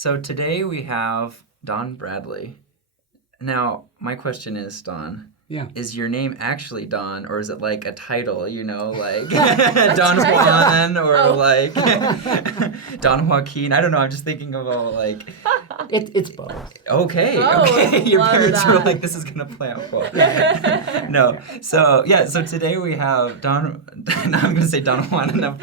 So today we have Don Bradley. Now, my question is, Don, is your name actually Don, or is it like a title, like Don Juan or like Don Joaquin? I don't know. I'm just thinking of all like... It's both. Okay. Your parents were like, this is going to play out well. No. So today we have Don... Now I'm going to say Don Juan enough.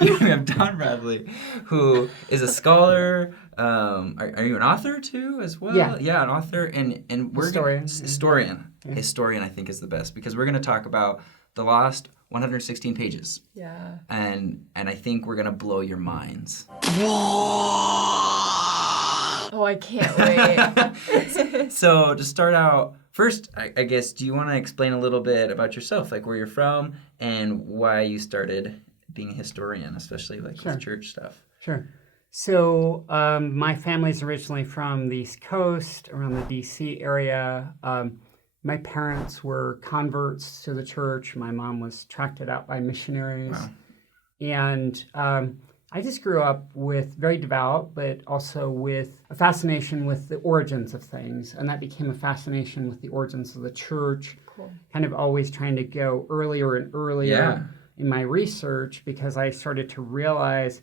We have Don Bradley, who is a scholar. Are you an author too, as well? Yeah, an author, and we're historian. Yeah. Historian, I think, is the best because we're going to talk about the lost 116 pages. Yeah. And I think we're going to blow your minds. Oh, I can't wait. So to start out, first, I guess, do you want to explain a little bit about yourself, like where you're from and why you started being a historian, especially like with church stuff? Sure. So my family's originally from the East Coast, around the D.C. area. My parents were converts to the church. My mom was tracked out by missionaries. Wow. And I just grew up with very devout, but also with a fascination with the origins of things. And that became a fascination with the origins of the church. Cool. Kind of always trying to go earlier and earlier in my research, because I started to realize,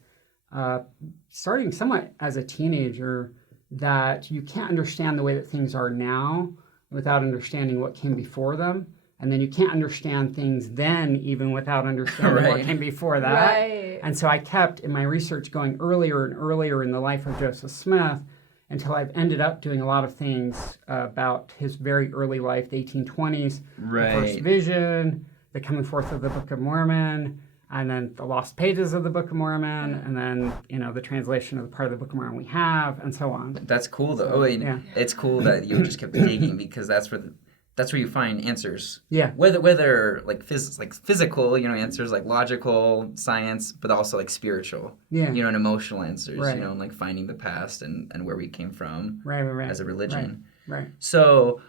starting somewhat as a teenager, that you can't understand the way that things are now without understanding what came before them. And then you can't understand things then even without understanding what came before that. Right. And so I kept in my research going earlier and earlier in the life of Joseph Smith until I've ended up doing a lot of things about his very early life, the 1820s, the first vision, the coming forth of the Book of Mormon, and then the lost pages of the Book of Mormon, and then, the translation of the part of the Book of Mormon we have, and so on. That's cool, though. It's cool that you just kept digging, because that's where you find answers. Yeah. Whether like physical, answers like logical, science, but also like spiritual. Yeah. And emotional answers. Right. And like finding the past and where we came from. Right. As a religion. Right. So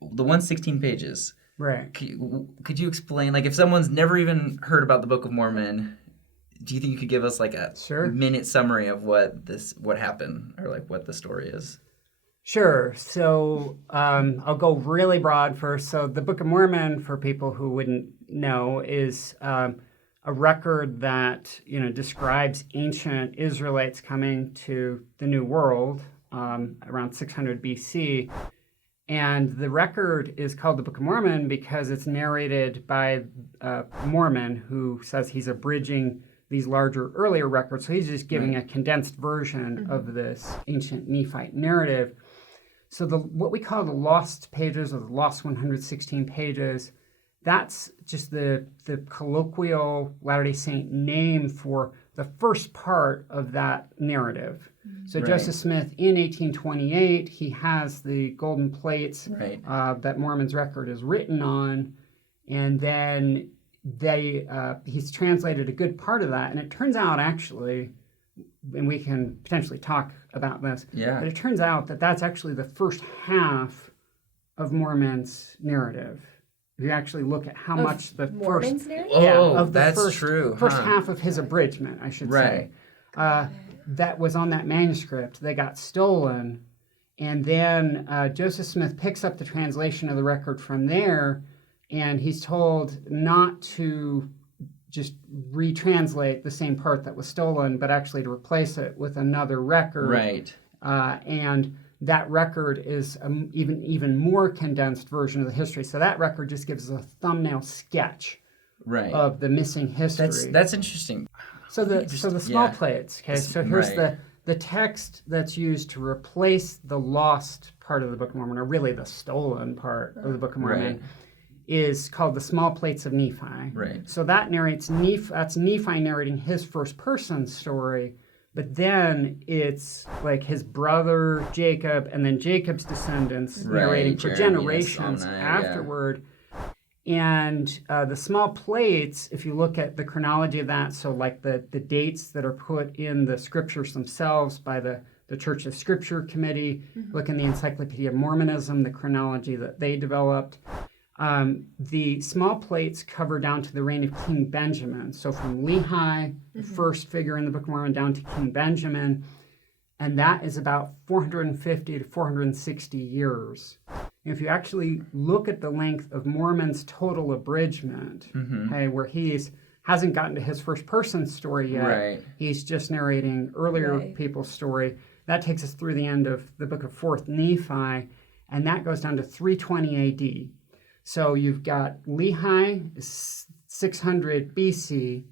the 116 pages. Right. Could you explain, like, if someone's never even heard about the Book of Mormon, do you think you could give us like a minute summary of what happened, or like what the story is? Sure. So I'll go really broad first. So the Book of Mormon, for people who wouldn't know, is a record that describes ancient Israelites coming to the New World around 600 BC. And the record is called the Book of Mormon because it's narrated by a Mormon who says he's abridging these larger, earlier records. So he's just giving a condensed version of this ancient Nephite narrative. So what we call the lost pages, or the lost 116 pages, that's just the colloquial Latter-day Saint name for the first part of that narrative. So Joseph Smith, in 1828, he has the golden plates that Mormon's record is written on, and then he's translated a good part of that, and it turns out actually, and we can potentially talk about this, but it turns out that that's actually the first half of Mormon's narrative. If you actually look at how much the Mormon's first narrative? First half of his abridgment, I should say, that was on that manuscript, they got stolen, and then Joseph Smith picks up the translation of the record from there, and he's told not to just retranslate the same part that was stolen, but actually to replace it with another record. Right. And that record is an even more condensed version of the history. So that record just gives us a thumbnail sketch of the missing history. That's interesting. So the small plates. Okay. So here's the text that's used to replace the lost part of the Book of Mormon, or really the stolen part of the Book of Mormon, is called the Small Plates of Nephi. Right. So that narrates that's Nephi narrating his first person story, but then it's like his brother Jacob and then Jacob's descendants narrating for generations afterward. And the small plates, if you look at the chronology of that, so like the dates that are put in the scriptures themselves by the Church of Scripture Committee, look in the Encyclopedia of Mormonism, the chronology that they developed. The small plates cover down to the reign of King Benjamin. So from Lehi, the first figure in the Book of Mormon, down to King Benjamin. And that is about 450 to 460 years. And if you actually look at the length of Mormon's total abridgment, okay, where hasn't gotten to his first person story yet. Right. He's just narrating earlier people's story. That takes us through the end of the book of 4th Nephi, and that goes down to 320 AD. So you've got Lehi, 600 BC.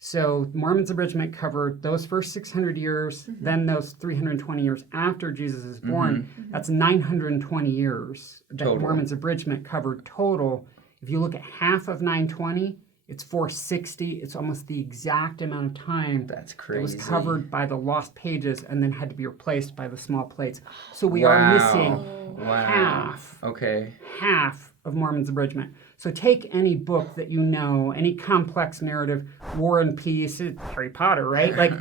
So Mormon's abridgment covered those first 600 years, then those 320 years after Jesus is born. That's 920 years that Total. Mormon's abridgment covered total. If you look at half of 920, it's 460. It's almost the exact amount of time That's crazy. that was covered by the lost pages and then had to be replaced by the small plates. So we are missing half of Mormon's abridgment. So take any book that you know, any complex narrative, War and Peace, Harry Potter, right? Like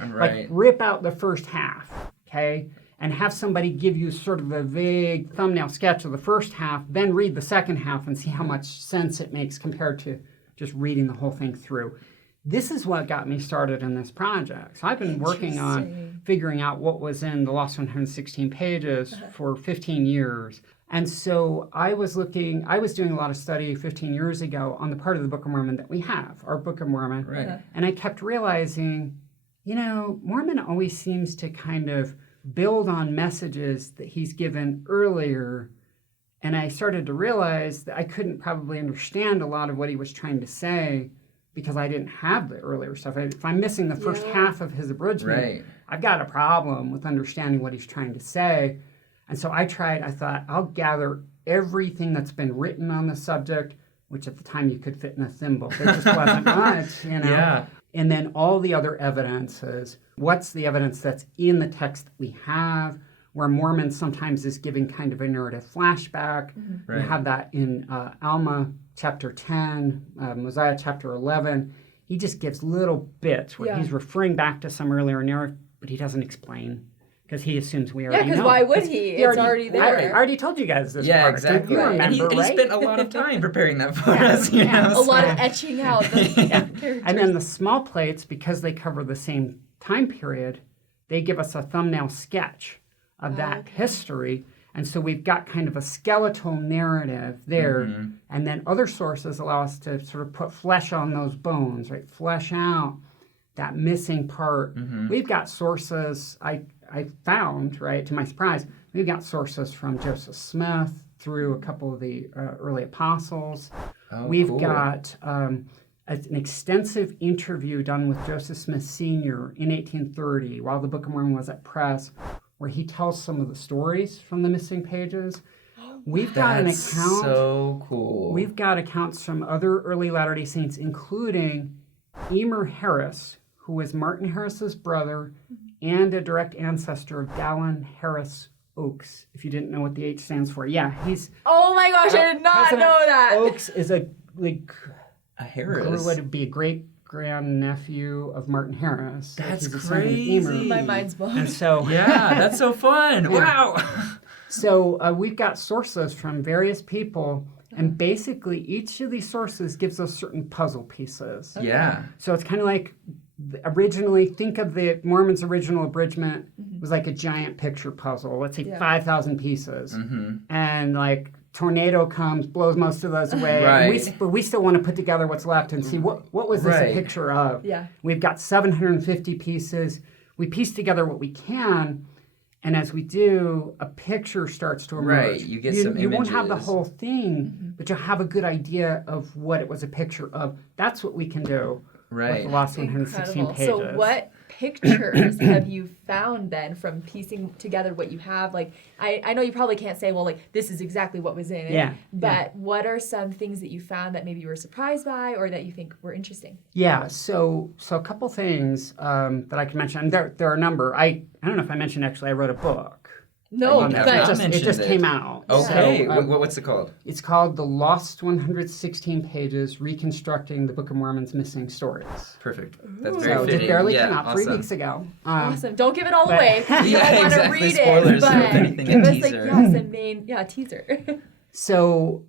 rip out the first half, okay? And have somebody give you sort of a vague thumbnail sketch of the first half, then read the second half and see how much sense it makes compared to just reading the whole thing through. This is what got me started in this project. So I've been working on figuring out what was in the Lost 116 pages for 15 years. And so I was doing a lot of study 15 years ago on the part of the Book of Mormon that we have, our Book of Mormon. Right. And I kept realizing, Mormon always seems to kind of build on messages that he's given earlier. And I started to realize that I couldn't probably understand a lot of what he was trying to say because I didn't have the earlier stuff. If I'm missing the first half of his abridgment, I've got a problem with understanding what he's trying to say. And so I thought, I'll gather everything that's been written on the subject, which at the time you could fit in a thimble. It just wasn't much, Yeah. And then all the other evidences. What's the evidence that's in the text that we have, where Mormon sometimes is giving kind of a narrative flashback. We have that in Alma chapter 10, Mosiah chapter 11. He just gives little bits where he's referring back to some earlier narrative, but he doesn't explain. Because he assumes we already know. Yeah, because why would he? It's already there. I already told you guys this part. Yeah, exactly. You remember, and he right? spent a lot of time preparing that for us. You know, A lot of etching out the characters. And then the small plates, because they cover the same time period, they give us a thumbnail sketch of that history. And so we've got kind of a skeletal narrative there. And then other sources allow us to sort of put flesh on those bones, right? Flesh out that missing part. We've got sources, I found, right, to my surprise, we've got sources from Joseph Smith through a couple of the early apostles. We've got an extensive interview done with Joseph Smith Sr. in 1830 while the Book of Mormon was at press, where he tells some of the stories from the missing pages. We've got an account. So cool. We've got accounts from other early Latter-day Saints, including Emer Harris, who was Martin Harris's brother and a direct ancestor of Dallin Harris Oaks, if you didn't know what the H stands for. Yeah, he's... Oh my gosh, I did not President know that. Oaks is a Harris. would be a great-grandnephew of Martin Harris. That's He's a son of crazy. Emer. My mind's blown. And so... Yeah, that's so fun. Wow. So we've got sources from various people, and basically each of these sources gives us certain puzzle pieces. Yeah. So it's kind of like, originally, think of the Mormon's original abridgment was like a giant picture puzzle. Let's say 5,000 pieces. And like tornado comes, blows most of those away. Right. But we still want to put together what's left and see what was this a picture of. Yeah. We've got 750 pieces. We piece together what we can. And as we do, a picture starts to emerge. Right, you get some You won't have the images. whole thing, but you'll have a good idea of what it was a picture of. That's what we can do with the Lost 116 pages. So what pictures have you found then from piecing together what you have? Like, I know you probably can't say, well, like, this is exactly what was in it. But what are some things that you found that maybe you were surprised by or that you think were interesting? Yeah, so a couple things that I can mention. There are a number. I don't know if I mentioned, actually, I wrote a book. No, on that. but It just came out. Okay, So, what's it called? It's called The Lost 116 Pages, Reconstructing the Book of Mormon's Missing Stories. Perfect. That's very So fitting. it barely yeah, came out awesome. 3 weeks ago. Awesome. Don't give it all away because you Yeah, don't want to exactly. read Spoilers, it. so But if anything, a give us teaser. like, a main, teaser. So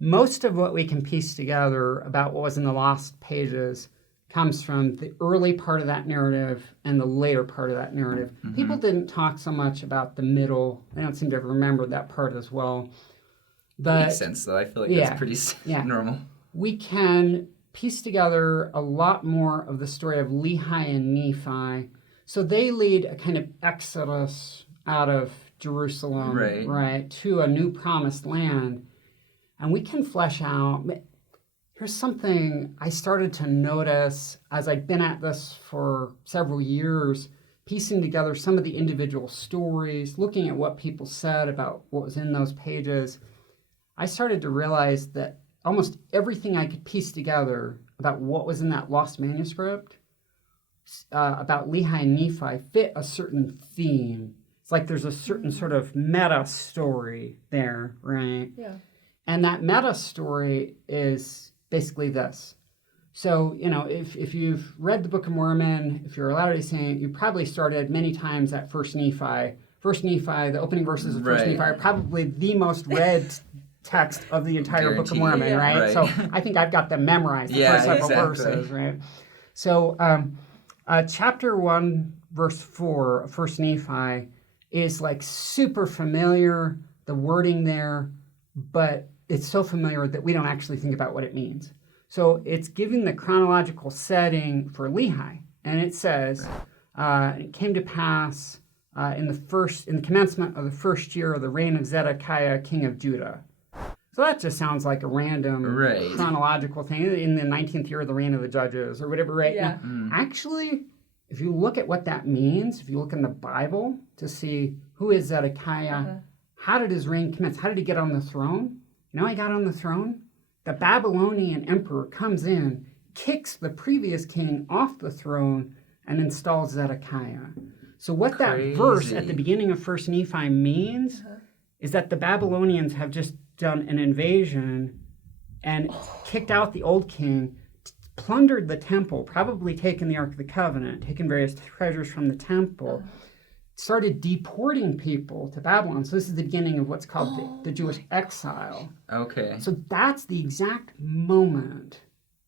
most of what we can piece together about what was in the lost pages comes from the early part of that narrative and the later part of that narrative. Mm-hmm. People didn't talk so much about the middle. They don't seem to have remembered that part as well. But makes sense, though. I feel like that's pretty normal. We can piece together a lot more of the story of Lehi and Nephi. So they lead a kind of exodus out of Jerusalem, right, to a new promised land. And we can flesh out. Here's something I started to notice as I'd been at this for several years, piecing together some of the individual stories, looking at what people said about what was in those pages. I started to realize that almost everything I could piece together about what was in that lost manuscript, about Lehi and Nephi, fit a certain theme. It's like there's a certain sort of meta story there, right? Yeah. And that meta story is basically this. So, if you've read the Book of Mormon, if you're a Latter-day Saint, you probably started many times at First Nephi. First Nephi, the opening verses of First Nephi are probably the most read text of the entire Book of Mormon, right? So I think I've got them memorized, the first several verses, right? So chapter 1, verse 4 of First Nephi is like super familiar, the wording there, but it's so familiar that we don't actually think about what it means. So it's giving the chronological setting for Lehi, and it says, it came to pass in the commencement of the first year of the reign of Zedekiah, king of Judah. So that just sounds like a random chronological thing in the 19th year of the reign of the judges or whatever, right? Yeah. Now, actually, if you look at what that means, if you look in the Bible to see who is Zedekiah, how did his reign commence? How did he get on the throne? You know how he got on the throne? The Babylonian emperor comes in, kicks the previous king off the throne, and installs Zedekiah. So what that verse at the beginning of First Nephi means is that the Babylonians have just done an invasion and kicked out the old king, plundered the temple, probably taken the Ark of the Covenant, taken various treasures from the temple, started deporting people to Babylon. So this is the beginning of what's called the Jewish exile. Okay. So that's the exact moment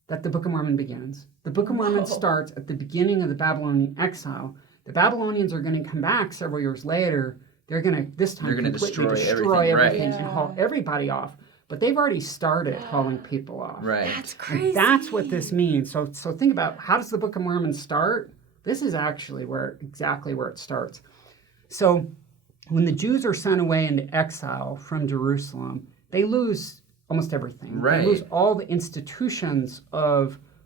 that the Book of Mormon begins. The Book of Mormon starts at the beginning of the Babylonian exile. The Babylonians are going to come back several years later. They're going to, this time, completely destroy everything and haul everybody off. But they've already started hauling people off. Right. That's crazy. And that's what this means. So think about, how does the Book of Mormon start? This is actually exactly where it starts. So when the Jews are sent away into exile from Jerusalem, they lose almost everything. Right. They lose all the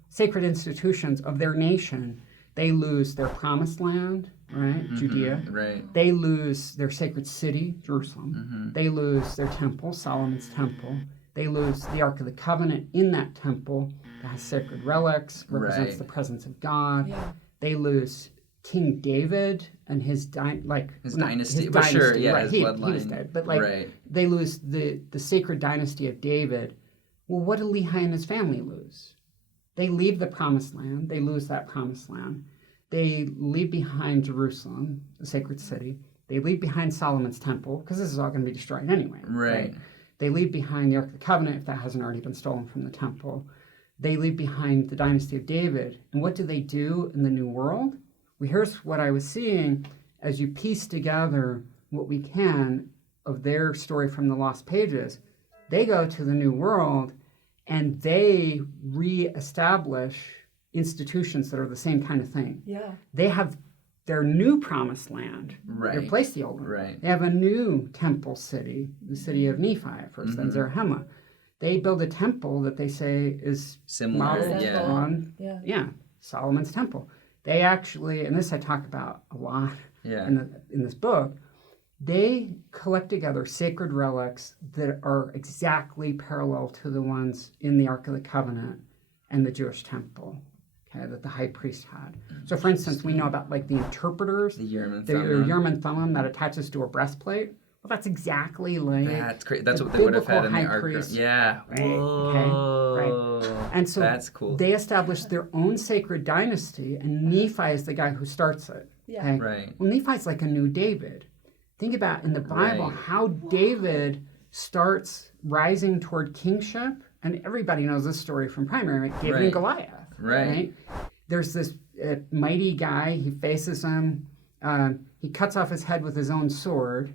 sacred institutions of their nation. They lose their promised land, right, Judea. Right. They lose their sacred city, Jerusalem. They lose their temple, Solomon's temple. They lose the Ark of the Covenant in that temple that has sacred relics, represents the presence of God. Yeah. They lose King David and his dynasty. His bloodline. He was dead. But they lose the sacred dynasty of David. Well, what do Lehi and his family lose? They leave the promised land. They lose that promised land. They leave behind Jerusalem, the sacred city. They leave behind Solomon's temple, because this is all going to be destroyed anyway. Right. They leave behind the Ark of the Covenant, if that hasn't already been stolen from the temple. They leave behind the dynasty of David. And what do they do in the New World? Well, here's what I was seeing as you piece together what we can of their story from the lost pages. They go to the New World, and they reestablish institutions that are the same kind of thing. Yeah. They have their new promised land. Right. They replace the old one. Right. They have a new temple city, the city of Nephi at first, then Zarahemla. They build a temple that they say is similar on Solomon's temple. They actually, and this I talk about a lot in this book, they collect together sacred relics that are exactly parallel to the ones in the Ark of the Covenant and the Jewish temple, that the high priest had. So, for instance, we know about the interpreters, the Urim Thummim that attaches to a breastplate. Well, that's exactly like that's great. That's what they would have had in the Ark. Yeah. Right. Okay. Right. And so that's cool. They established their own sacred dynasty, and Nephi is the guy who starts it. Yeah. Okay? Right. Well, Nephi's like a new David. Think about in the Bible how David starts rising toward kingship. And everybody knows this story from primary, right? David and Goliath. Right. There's this mighty guy. He faces him. He cuts off his head with his own sword,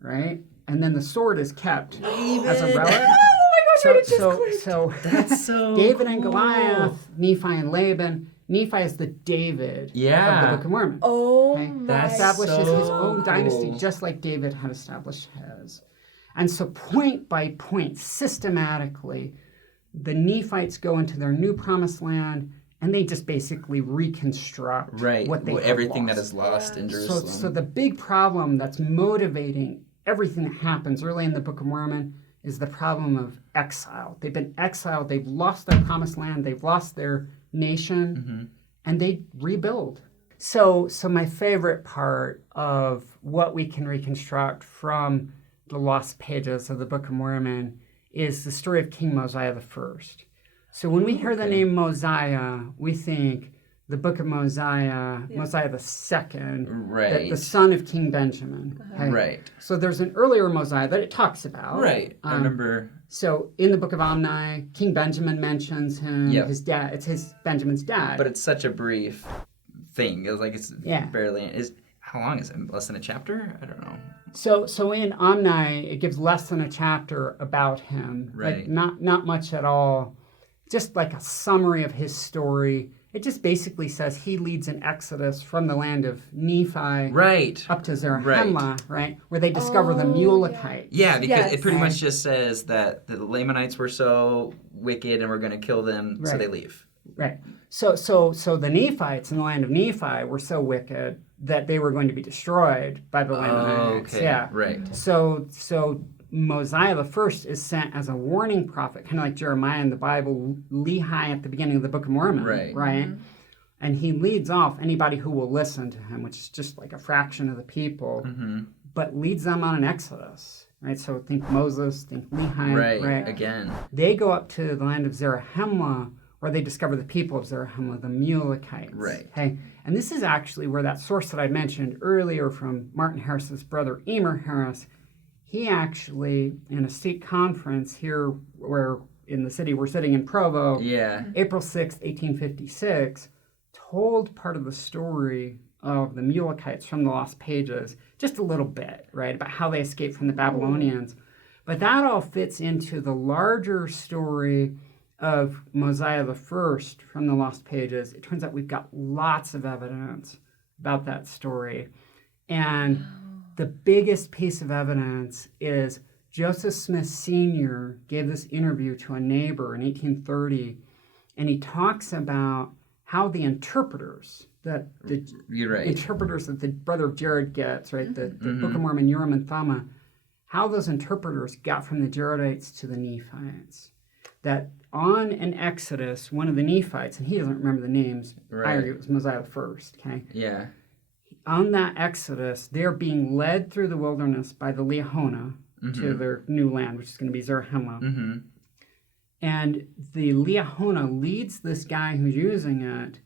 right? And then the sword is kept as a relic. So that's so David and Goliath, Nephi and Laban. Nephi is the David of the Book of Mormon. That establishes his own dynasty, just like David had established his. And so point by point, systematically, the Nephites go into their new promised land, and they just basically reconstruct what they everything lost. that is lost in Jerusalem. So the big problem that's motivating everything that happens early in the Book of Mormon is the problem of exile. They've been exiled. They've lost their promised land. They've lost their nation, and they rebuild. So my favorite part of what we can reconstruct from the lost pages of the Book of Mormon is the story of King Mosiah the First. So when we hear the name Mosiah, we think the Book of Mosiah, Mosiah the Second, the son of King Benjamin. Okay? Right. So there's an earlier Mosiah that it talks about. Right. I remember. So in the Book of Omni, King Benjamin mentions him. His dad. It's Benjamin's dad. But it's such a brief thing. It's barely. How long is it? Less than a chapter? I don't know. So in Omni, it gives less than a chapter about him. Right. Like not much at all. Just like a summary of his story. It just basically says he leads an exodus from the land of Nephi up to Zarahemla, right? Where they discover the Mulekites. Yeah, because it pretty much just says that the Lamanites were so wicked and we're going to kill them, so they leave. Right. So the Nephites in the land of Nephi were so wicked that they were going to be destroyed by the Lamanites. Okay. Yeah. Right. So Mosiah the First is sent as a warning prophet, kind of like Jeremiah in the Bible, Lehi at the beginning of the Book of Mormon. Right. Mm-hmm. And he leads off anybody who will listen to him, which is just like a fraction of the people, but leads them on an exodus. Right. So think Moses, think Lehi. Right. Again. They go up to the land of Zarahemla, where they discover the people of Zarahemla, the Mulekites. Right. Okay. And this is actually where that source that I mentioned earlier from Martin Harris's brother, Emer Harris, he actually, in a state conference here where in the city we're sitting in Provo, April 6th, 1856, told part of the story of the Mulekites from the Lost Pages, just a little bit, right, about how they escaped from the Babylonians. But that all fits into the larger story of Mosiah the First from the Lost Pages. It turns out we've got lots of evidence about that story. And the biggest piece of evidence is Joseph Smith Sr. gave this interview to a neighbor in 1830, and he talks about how the interpreters that interpreters that the brother of Jared gets, right, the Book of Mormon, Urim and Thummim, how those interpreters got from the Jaredites to the Nephites. That on an Exodus, one of the Nephites, and he doesn't remember the names, I argue it was Mosiah the First, okay? Yeah. On that Exodus, they're being led through the wilderness by the Liahona to their new land, which is going to be Zarahemla. And the Liahona leads this guy who's using it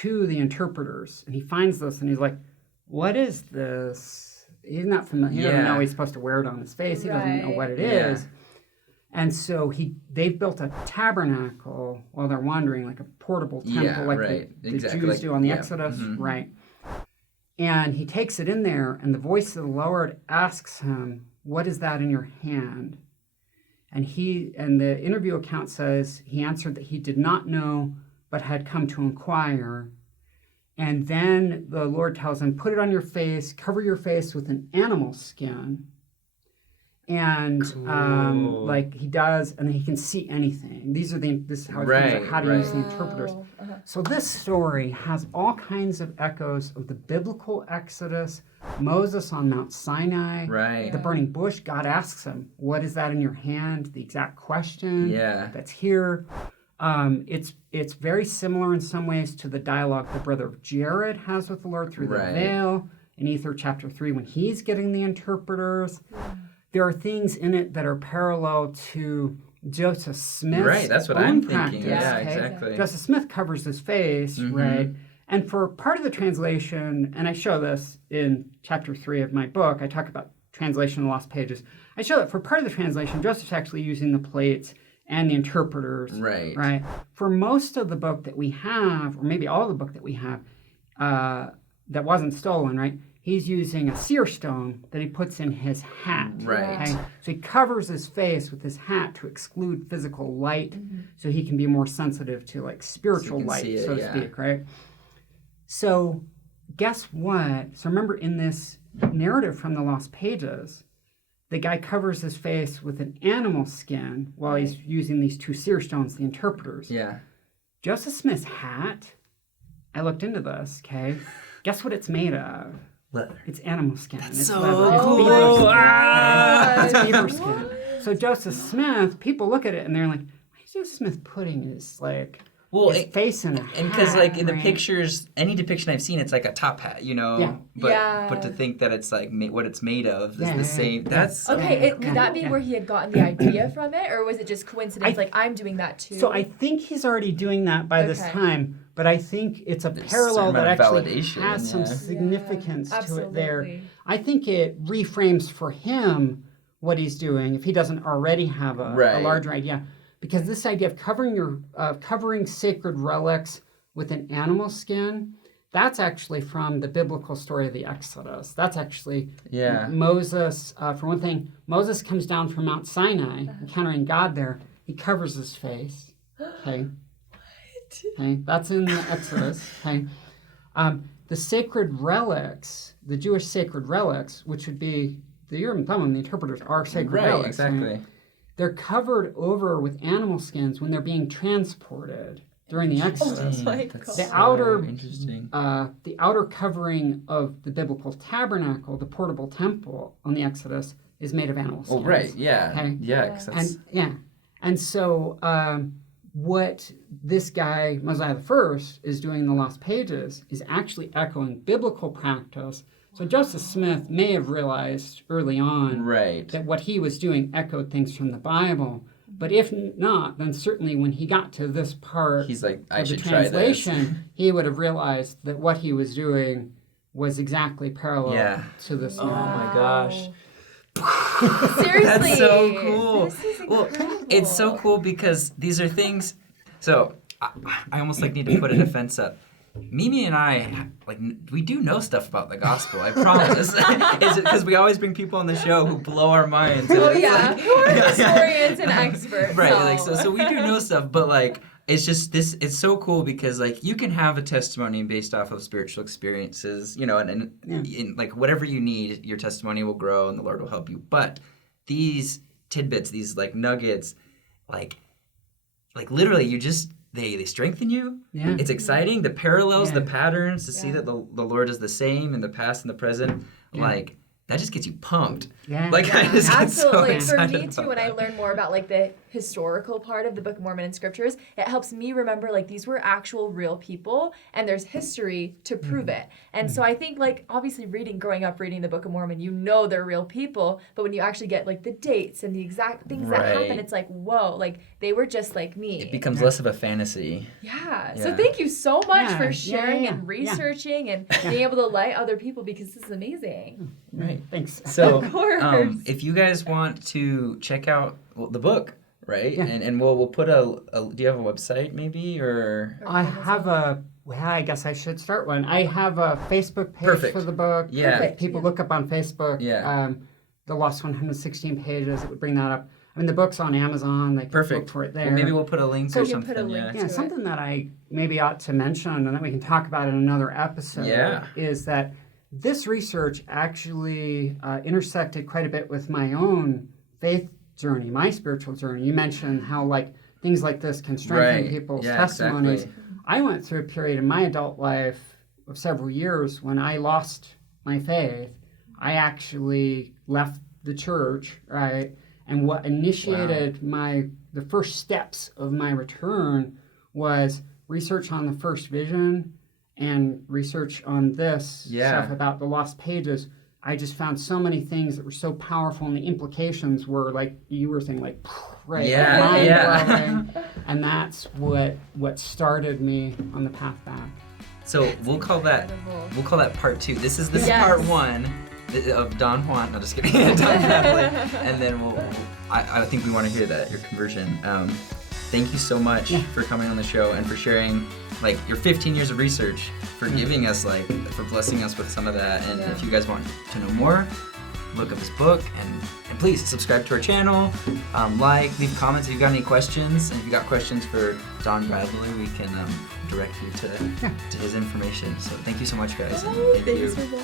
to the interpreters. And he finds this and he's like, what is this? He's not familiar. He doesn't know he's supposed to wear it on his face. He doesn't know what it is. And so they've built a tabernacle while they're wandering, like a portable temple, like the Jews do on the Exodus, right? And he takes it in there, and the voice of the Lord asks him, "What is that in your hand?" And the interview account says he answered that he did not know, but had come to inquire. And then the Lord tells him, "Put it on your face, cover your face with an animal skin." And like he does, and he can see anything. This is how how to use the interpreters. So this story has all kinds of echoes of the biblical Exodus, Moses on Mount Sinai, the burning bush. God asks him, "What is that in your hand?" The exact question that's here. It's very similar in some ways to the dialogue the brother of Jared has with the Lord through the veil in Ether chapter 3 when he's getting the interpreters. There are things in it that are parallel to Joseph Smith's that's what own I'm practice. thinking. Yeah, exactly. Joseph Smith covers his face, right? And for part of the translation, and I show this in chapter 3 of my book, I talk about translation of the Lost Pages. I show that for part of the translation, Joseph's actually using the plates and the interpreters. Right. For most of the book that we have, or maybe all the book that we have, that wasn't stolen, right? He's using a seer stone that he puts in his hat. Right. Okay? So he covers his face with his hat to exclude physical light, so he can be more sensitive to like spiritual light, so to speak, right? So guess what? So remember in this narrative from the Lost Pages, the guy covers his face with an animal skin while he's using these two seer stones, the interpreters. Yeah. Joseph Smith's hat, I looked into this, okay? Guess what it's made of? Leather. It's animal skin. That's it's so leather. cool. It's beaver skin. Ah! It's beaver skin. So Joseph Smith, people look at it and they're like, why is Joseph Smith putting his his face in a hat? And because like in the pictures, any depiction I've seen, it's like a top hat, you know. Yeah. But to think that it's like what it's made of is the same. That's okay. Could that be where he had gotten the idea from it, or was it just coincidence? Like I'm doing that too. So I think he's already doing that by this time, but I think it's a parallel that actually has some significance to it there. I think it reframes for him what he's doing if he doesn't already have a larger idea. Because this idea of covering sacred relics with an animal skin, that's actually from the biblical story of the Exodus. That's actually Moses. For one thing, Moses comes down from Mount Sinai, encountering God there. He covers his face. Okay. Okay. That's in the Exodus. Okay. The sacred relics, the Jewish sacred relics, which would be the Urim and Thummim, the interpreters, are sacred relics. Exactly. Right? They're covered over with animal skins when they're being transported during the Exodus. Oh my God. The outer covering of the biblical tabernacle, the portable temple on the Exodus, is made of animal skins. Oh, right. Yeah. Okay? Yeah. And so what this guy, Mosiah I, is doing in the Lost Pages is actually echoing biblical practice. So Joseph Smith may have realized early on that what he was doing echoed things from the Bible. But if not, then certainly when he got to this part he's like, I of the should translation, try this. He would have realized that what he was doing was exactly parallel to this. Oh my gosh. Seriously. That's so cool. This is well, it's so cool because these are things. So I almost like need to put a defense up. Mimi and I, we do know stuff about the gospel, I promise. Because we always bring people on the show who blow our minds. Oh, yeah. Who are historians and experts. Right, so we do know stuff, but, it's just it's so cool because, you can have a testimony based off of spiritual experiences, and whatever you need, your testimony will grow and the Lord will help you. But these tidbits, these, nuggets, literally you just... They strengthen you. Yeah. It's exciting. The parallels, the patterns, to see that the Lord is the same in the past and the present, that just gets you pumped. Yeah. I just get so excited. For me too, when I learn more about the historical part of the Book of Mormon and scriptures, it helps me remember these were actual real people and there's history to prove it. And so I think obviously growing up reading the Book of Mormon, they're real people, but when you actually get the dates and the exact things that happen, it's whoa, they were just like me. It becomes less of a fantasy. Yeah. So thank you so much for sharing and researching and being able to light other people because this is amazing. Right. Thanks. So, if you guys want to check out the book, right? Yeah. And we'll put do you have a website maybe or? I guess I should start one. I have a Facebook page for the book. Yeah. If people look up on Facebook, the Lost 116 Pages, it would bring that up. I mean, the book's on Amazon. They can look for it there. Well, maybe we'll put a link or something. Put a link to something that I maybe ought to mention and that we can talk about in another episode is that this research actually intersected quite a bit with my own faith journey, my spiritual journey. You mentioned how things like this can strengthen people's testimonies. Exactly. I went through a period in my adult life of several years when I lost my faith. I actually left the church, right? And what initiated the first steps of my return was research on the first vision and research on this stuff about the Lost Pages. I just found so many things that were so powerful, and the implications were you were saying, mind-blowing. And that's what started me on the path back. So we'll call that part 2. This is part 1. of Don Juan. No, just kidding. Don Bradley. And then I think we want to hear that, your conversion. Thank you so much for coming on the show and for sharing like your 15 years of research, for giving us for blessing us with some of that. And if you guys want to know more, look up his book and please subscribe to our channel, leave comments if you've got any questions, and if you've got questions for Don Bradley, we can direct you to his information. So thank you so much, guys. And thank you. For watching.